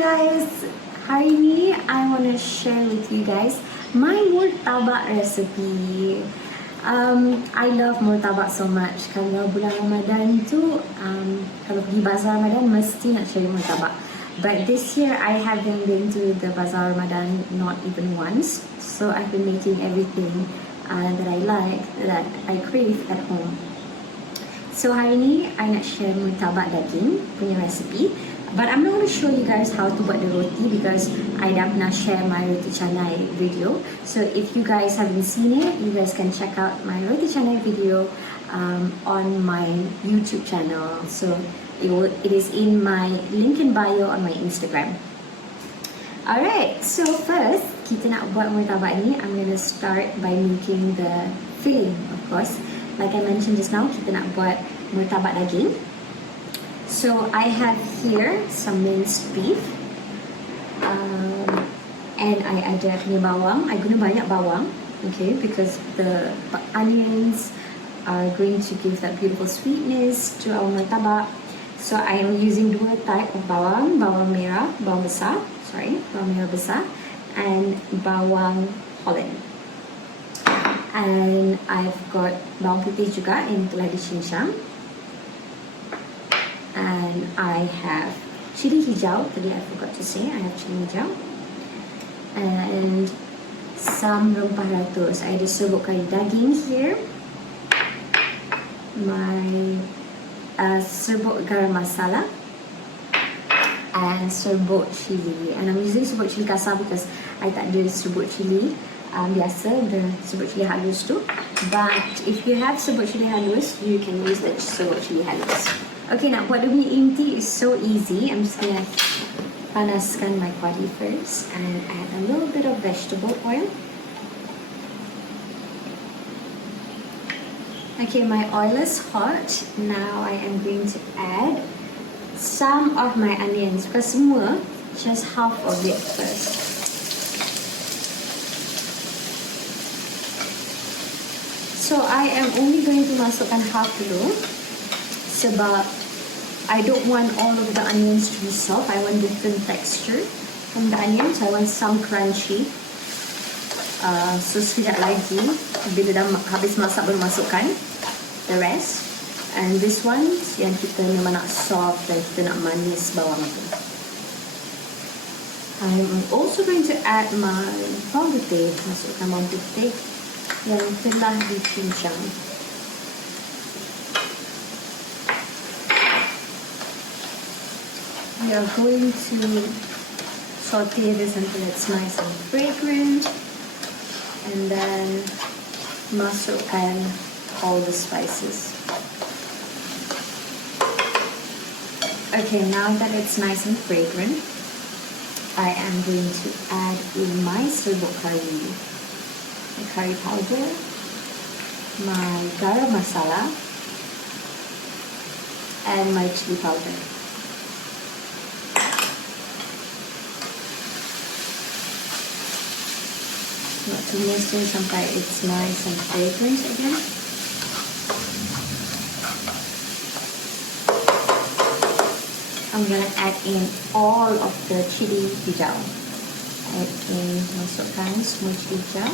guys, hari ni I want to share with you guys my murtabak recipe. I love murtabak so much. Kalau bulan Ramadan tu, kalau pergi bazar Ramadan mesti nak cari murtabak. But this year I haven't been to the bazar Ramadan not even once. So I've been making everything that I like, that I crave at home. So hari ni I nak share murtabak daging punya recipe. But I'm not going to show you guys how to buat the roti because I dah pernah share my Roti Canai video. So if you guys haven't seen it, you guys can check out my Roti Canai video on my YouTube channel. So it is in my link in bio on my Instagram. Alright, so first kita nak buat murtabak ni. I'm going to start by making the filling, of course. Like I mentioned just now, kita nak buat murtabak daging. So I have here some minced beef, and I ada punya bawang. I guna banyak bawang, okay, because the onions are going to give that beautiful sweetness to our murtabak. So I am using dua type of bawang, bawang merah besar, and bawang Holland. And I've got bawang putih juga yang telah dicincang. And I have chilli hijau. Tadi I forgot to say I have chilli hijau. And some rempah ratus. I ada serbuk kari daging here. My serbuk garam masala. And serbuk chilli. And I'm using serbuk chilli kasar because I tak ada serbuk chilli biasa, the serbuk chilli halus tu. But if you have serbuk chilli halus, you can use the serbuk chilli halus. Okay, nak buat dia punya inti is so easy. I'm just gonna panaskan my kuali first and add a little bit of vegetable oil. Okay, my oil is hot. Now I am going to add some of my onions. Bukan semua, just half of it first. So I am only going to masukkan half dulu sebab I don't want all of the onions to be soft. I want different texture from the onions. I want some crunchy. So sekejap lagi, bila dah habis masak baru masukkan the rest. And this one yang kita memang nak soft dan kita nak manis bawang tu. I'm also going to add my bawang putih. Masukkan bawang putih yang telah dicincang. We are going to saute this until it's nice and fragrant, and then masukkan all the spices. Okay, now that it's nice and fragrant, I am going to add in my serbuk curry, my curry powder, my garam masala, and my chili powder. Not to mix it sampai it's nice and fragrant again. I'm gonna add in all of the chilli hijau. Add in, masukkan semua chilli hijau.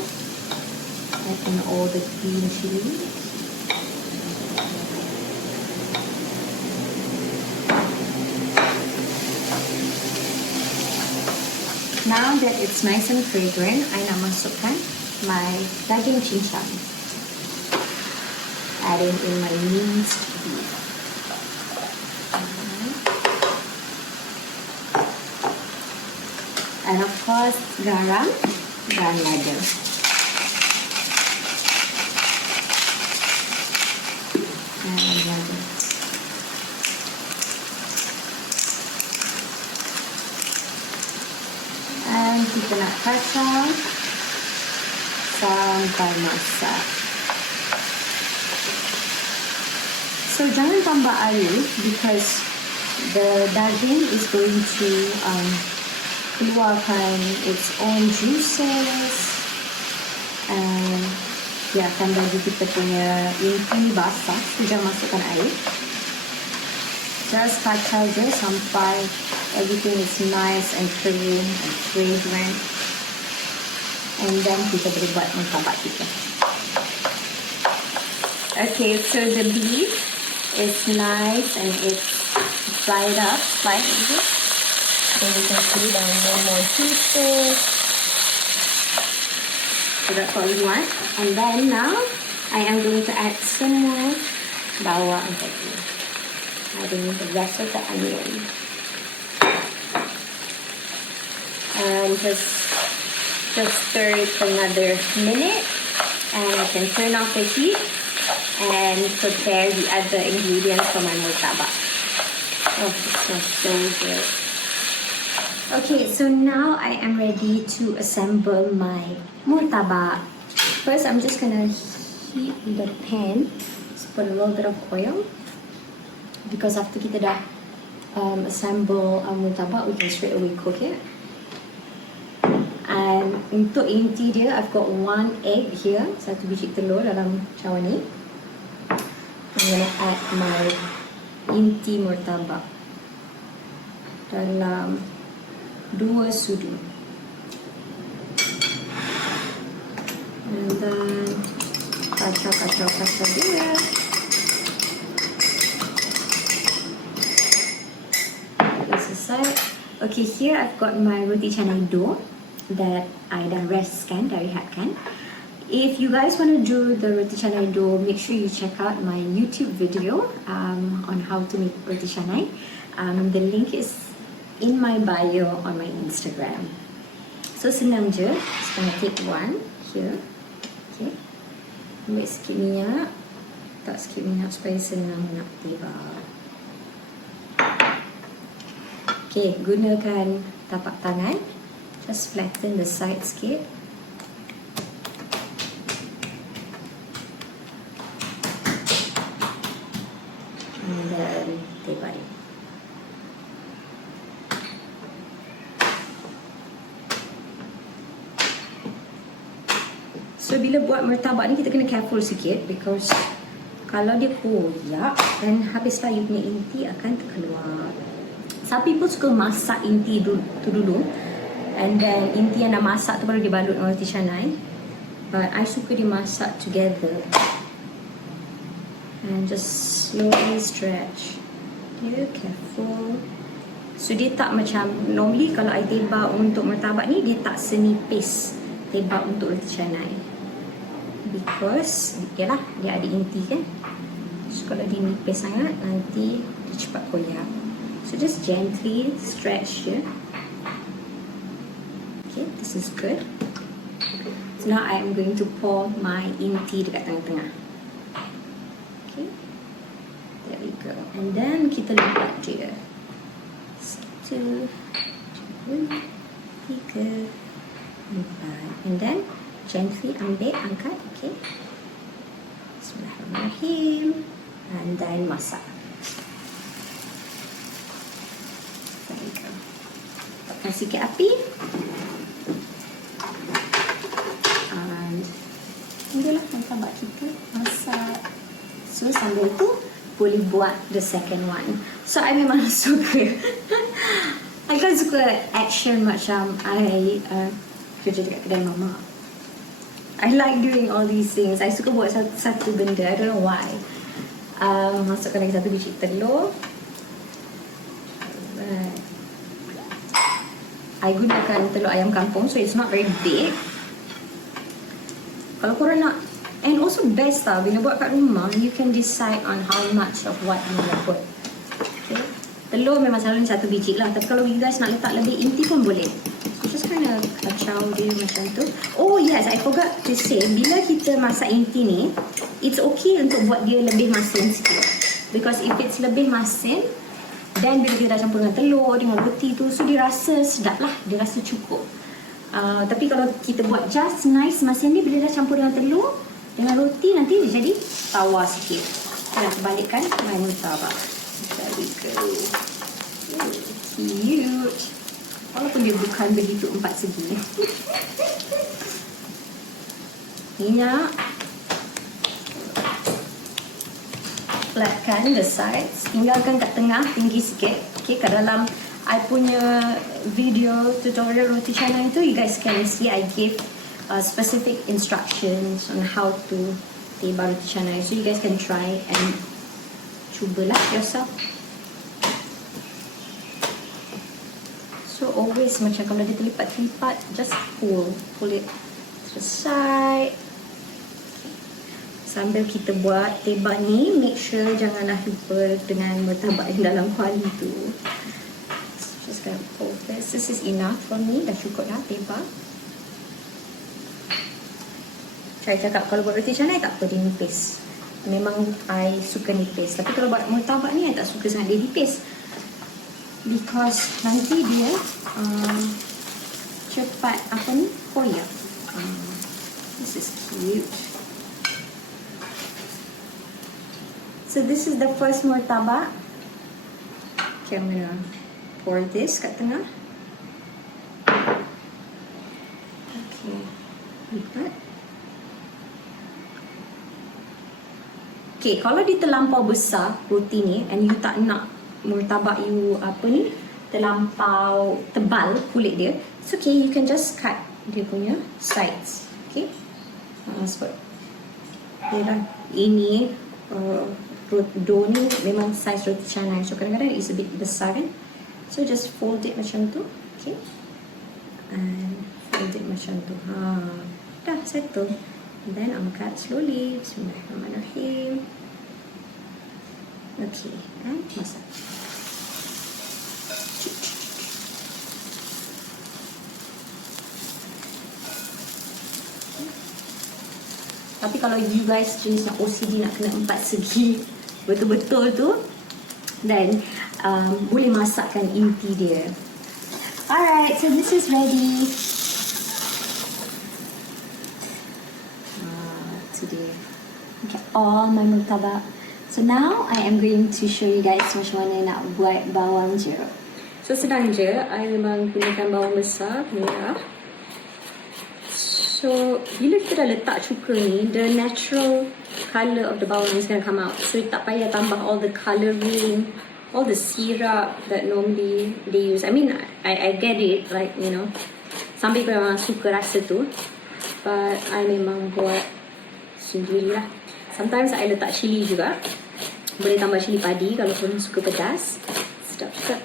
Add in all the green chili. Now that it's nice and fragrant, I nak masukkan my daging cincang. Adding in my minced beef. And of course, garam dan lada. And lada. And kita nak kacang sampai masak. So jangan tambah air because the daging is going to keluarkan its own juices and dia akan bagi kita punya inti basah. So jangan masukkan air. Just kacau je sampai everything is nice and clean and fragrant. And then kita boleh buat murtabak kita. Okay, so the beef is nice and it's dried up slightly. So you can see there are no more pieces. So that's what we want. And then now I am going to add some more bawang tadi. Adding the rest of the onion. And just stir it for another minute. And I can turn off the heat and prepare the other ingredients for my murtabak. Oh, this smells so good. Okay, so now I am ready to assemble my murtabak. First, I'm just gonna heat the pan. Just put a little bit of oil. Because after kita dah assemble our murtabak, we can straight away cook it. And untuk inti dia, I've got 1 egg here. 1 biji telur dalam cawan ni. I'm gonna add my inti murtabak dalam 2 sudu. And then kacau dia. This aside. Okay, here I've got my roti canai dough that I dah rest kan, dah rehat kan. If you guys want to do the roti canai dough, make sure you check out my YouTube video on how to make roti canai. The link is in my bio on my Instagram. So senang je. Just gonna take one here. Okay. Ambil sikit minyak. Tak sikit minyak supaya senang nak tebak. Okay, gunakan tapak tangan. Just flatten the side sikit. And then tebak it. So bila buat murtabak ni kita kena careful sikit because kalau dia koyak dan habislah you punya inti akan terkeluar. Some people suka masak inti dulu and then inti yang dah masak tu baru dia balut dengan roti canai. But I suka dia masak together. And just slowly stretch. Yeah, careful. So dia tak macam normally kalau I tebak untuk murtabak ni dia tak senipis tebak untuk roti canai. Because yalah dia ada inti kan. So kalau dia nipis sangat nanti dia cepat koyak. So just gently stretch here. Okay, this is good. So now I am going to pour my inti dekat tengah-tengah. Okay, there we go. And then kita letak dia. 1, 2, 3, 4. And then gently ambil, angkat. Okay. Bismillahirrahmanirrahim. And then masak. There we go. Tekan sikit api. And inilah murtabak kita masak. So sambil tu boleh buat the second one. So I memang suka. I kan suka action macam I kerja dekat kedai mama. I like doing all these things. I suka buat satu benda. I don't know why. Masukkan lagi 1 biji telur. I gunakan telur ayam kampung, so it's not very big. Kalau korang nak, and also best tau, bila buat kat rumah, you can decide on how much of what you nak put. Okay. Telur memang selalu 1 biji lah. Tapi kalau you guys nak letak lebih inti pun boleh. Just kind of kacau dia macam tu. Oh yes, I forgot to say, bila kita masak inti ni, it's okay untuk buat dia lebih masin sikit. Because if it's lebih masin, then bila kita dah campur dengan telur, dengan roti tu, so dia rasa sedap lah, dia rasa cukup. Tapi kalau kita buat just nice masin ni, bila dah campur dengan telur, dengan roti, nanti dia jadi tawar sikit. Kita nak balikkan my murtabak. There we go. Cute. Walaupun dia bukan begitu 4 segi. flatkan the sides, tinggalkan kat tengah tinggi sikit. Okay, kat dalam I punya video tutorial roti canai itu, you guys can see I give specific instructions on how to tebal roti canai, so you guys can try and cubalah yourself. So always macam kalau dia terlipat-terlipat, just pull it to the side. Sambil kita buat tebak ni, make sure janganlah lupa dengan murtabak yang dalam kuali tu. Just gonna pull this. This is enough for me. Dah cukup dah tebak. Saya cakap kalau buat roti canai tak apa dia nipis. Memang I suka nipis. Tapi kalau buat murtabak ni I tak suka sangat dia nipis. Because nanti dia cepat apa ni? Koyak. This is cute. So this is the first murtabak. Okay, I'm gonna pour this kat tengah. Okay, lipat. Okay, kalau dia terlampau besar roti ni and you tak nak murtabak you apa ni terlampau tebal kulit dia, it's okay, you can just cut dia punya sides. Okay, sebab dia dah ini dough ni memang size roti canai, so kadang-kadang it's a bit besar kan, so just fold it macam tu. Okay, and fold it macam tu. Dah settle. And then angkat slowly. Bismillahirrahmanirrahim. Okay, and masak. Tapi kalau you guys jenis nak OCD, nak kena 4 segi betul-betul tu, then boleh masakkan inti dia. Alright, so this is ready. Today, okay, all my murtabak. So now I am going to show you guys macam mana nak buat bawang jeruk. So senang je, I memang gunakan bawang besar merah. So bila kita dah letak cuka ni, the natural colour of the bawang is going to come out. So tak payah tambah all the colouring, all the syrup that normally they use. I mean, I get it, like, you know, some people memang suka rasa tu, but I memang buat sendirilah. Sometimes I letak chilli juga. Boleh tambah chilli padi kalau korang suka pedas. Sedap-sedap.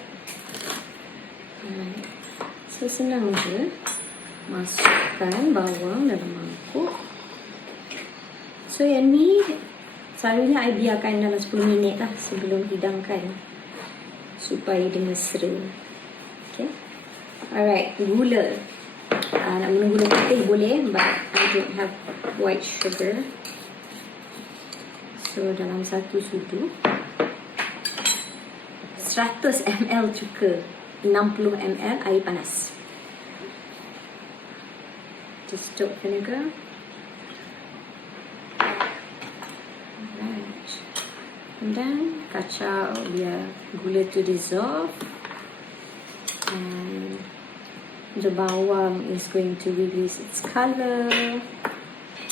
So senang je. Masukkan bawang dalam mangkuk. So yang ni selalunya I biarkan dalam 10 minit lah sebelum hidangkan, supaya dia mesra. Okay. Alright, gula. Nak guna gula putih boleh, but I don't have white sugar. So dalam 1 sudu 100 ml cuka, 60 ml air panas, distilled vinegar. Alright, and then kacau biar gula tu dissolve, and the bawang is going to release its color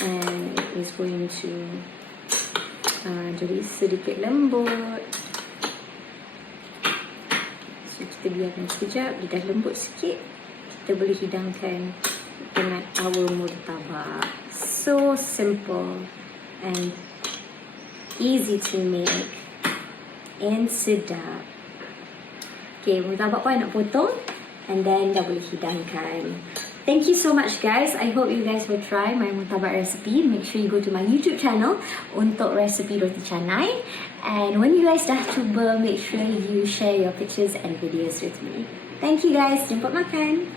and is going to jadi sedikit lembut. So kita biarkan sekejap, dia dah lembut sikit, kita boleh hidangkan dengan our murtabak. So simple and easy to make and sedap. Okay, murtabak pun nak potong, and then dah boleh hidangkan. Thank you so much guys. I hope you guys will try my murtabak recipe. Make sure you go to my YouTube channel untuk recipe roti canai. And when you guys dah cuba, make sure you share your pictures and videos with me. Thank you guys. Jemput makan.